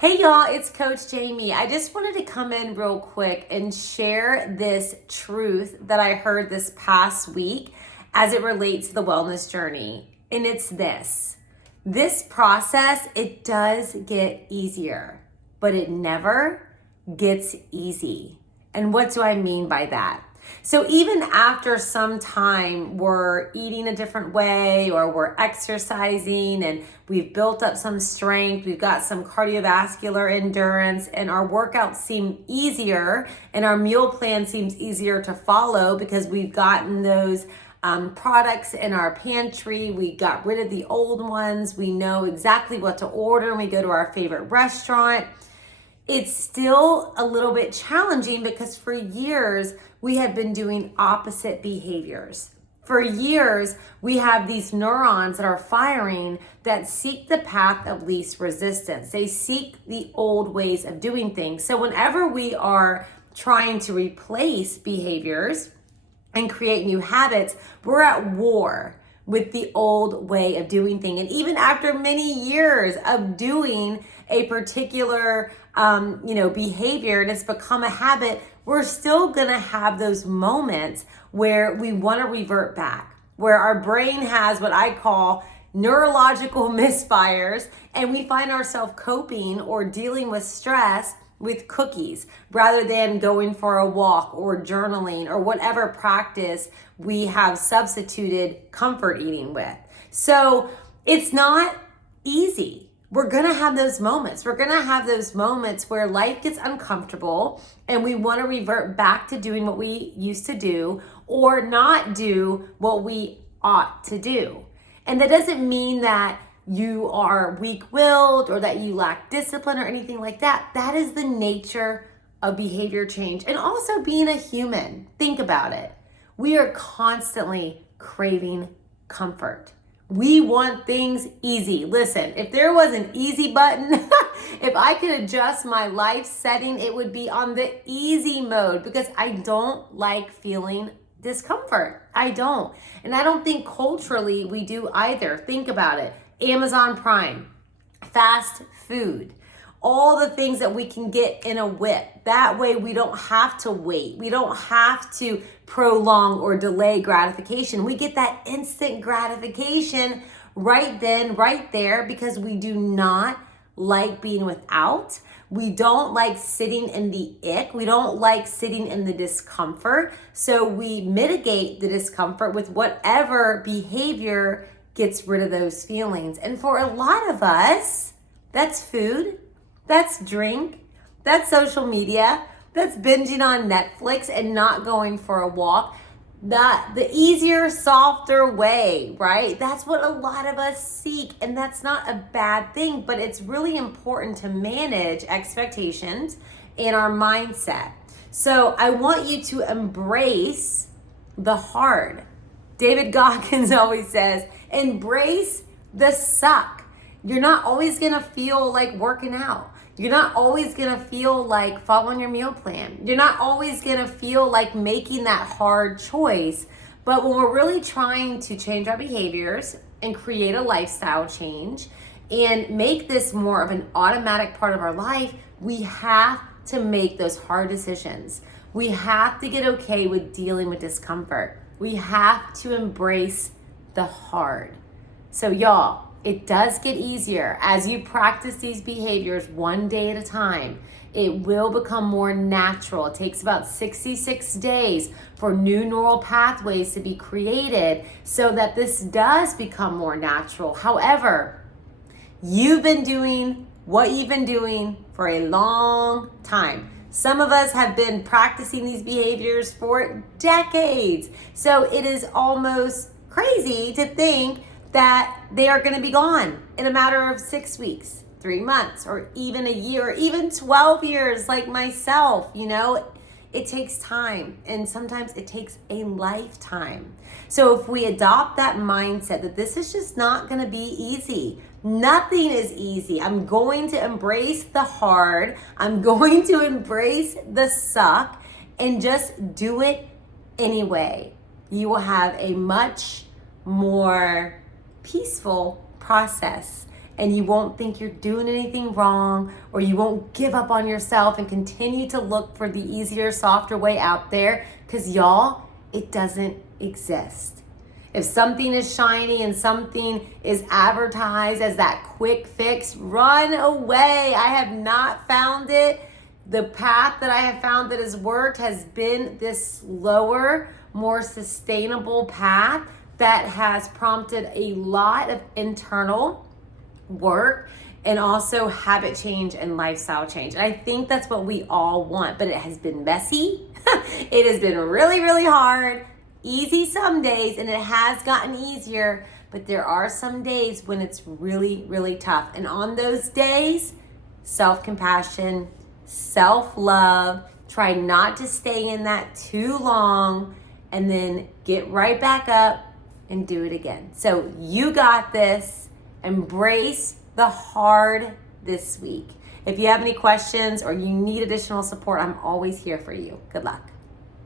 Hey y'all, it's Coach Jamie. I just wanted to come in real quick and share this truth that I heard this past week as it relates to the wellness journey. And it's this process, it does get easier, but it never gets easy. And what do I mean by that? So even after some time we're eating a different way or we're exercising and we've built up some strength, we've got some cardiovascular endurance and our workouts seem easier and our meal plan seems easier to follow because we've gotten those products in our pantry. We got rid of the old ones. We know exactly what to order and we go to our favorite restaurant. It's still a little bit challenging because for years we have been doing opposite behaviors. For years, we have these neurons that are firing that seek the path of least resistance. They seek the old ways of doing things. So whenever we are trying to replace behaviors and create new habits, we're at war with the old way of doing things. And even after many years of doing a particular behavior and it's become a habit, we're still gonna have those moments where we wanna revert back, where our brain has what I call neurological misfires and we find ourselves coping or dealing with stress with cookies rather than going for a walk or journaling or whatever practice we have substituted comfort eating with. So it's not easy. We're gonna have those moments. We're gonna have those moments where life gets uncomfortable and we wanna revert back to doing what we used to do or not do what we ought to do. And that doesn't mean that you are weak-willed or that you lack discipline or anything like that. That is the nature of behavior change and also being a human. Think about it. We are constantly craving comfort. We want things easy. Listen, if there was an easy button, if I could adjust my life setting, it would be on the easy mode because I don't like feeling discomfort. I don't. And I don't think culturally we do either. Think about it. Amazon Prime, fast food, all the things that we can get in a whip. That way we don't have to wait. We don't have to prolong or delay gratification. We get that instant gratification right then, right there, because we do not like being without. We don't like sitting in the ick. We don't like sitting in the discomfort. So we mitigate the discomfort with whatever behavior gets rid of those feelings. And for a lot of us, that's food, that's drink, that's social media, that's binging on Netflix and not going for a walk. The easier, softer way, right? That's what a lot of us seek, and that's not a bad thing, but it's really important to manage expectations and our mindset. So I want you to embrace the hard. David Goggins always says, embrace the suck. You're not always gonna feel like working out. You're not always gonna feel like following your meal plan. You're not always gonna feel like making that hard choice. But when we're really trying to change our behaviors and create a lifestyle change and make this more of an automatic part of our life, we have to make those hard decisions. We have to get okay with dealing with discomfort. We have to embrace the hard. So y'all, it does get easier as you practice these behaviors one day at a time. It will become more natural. It takes about 66 days for new neural pathways to be created so that this does become more natural. However, you've been doing what you've been doing for a long time. Some of us have been practicing these behaviors for decades. So it is almost crazy to think that they are going to be gone in a matter of 6 weeks, 3 months, or even a year, or even 12 years like myself. It takes time, and sometimes it takes a lifetime. So if we adopt that mindset that this is just not going to be easy, nothing is easy. I'm going to embrace the hard. I'm going to embrace the suck and just do it anyway. You will have a much more peaceful process and you won't think you're doing anything wrong, or you won't give up on yourself and continue to look for the easier, softer way out there, because y'all, it doesn't exist. If something is shiny and something is advertised as that quick fix, run away. I have not found it. The path that I have found that has worked has been this slower, more sustainable path that has prompted a lot of internal work and also habit change and lifestyle change. And I think that's what we all want, but it has been messy. It has been really, really hard, easy some days, and it has gotten easier, but there are some days when it's really, really tough. And on those days, self-compassion, self-love, try not to stay in that too long, and then get right back up and do it again. So you got this. Embrace the hard this week. If you have any questions or you need additional support, I'm always here for you. Good luck.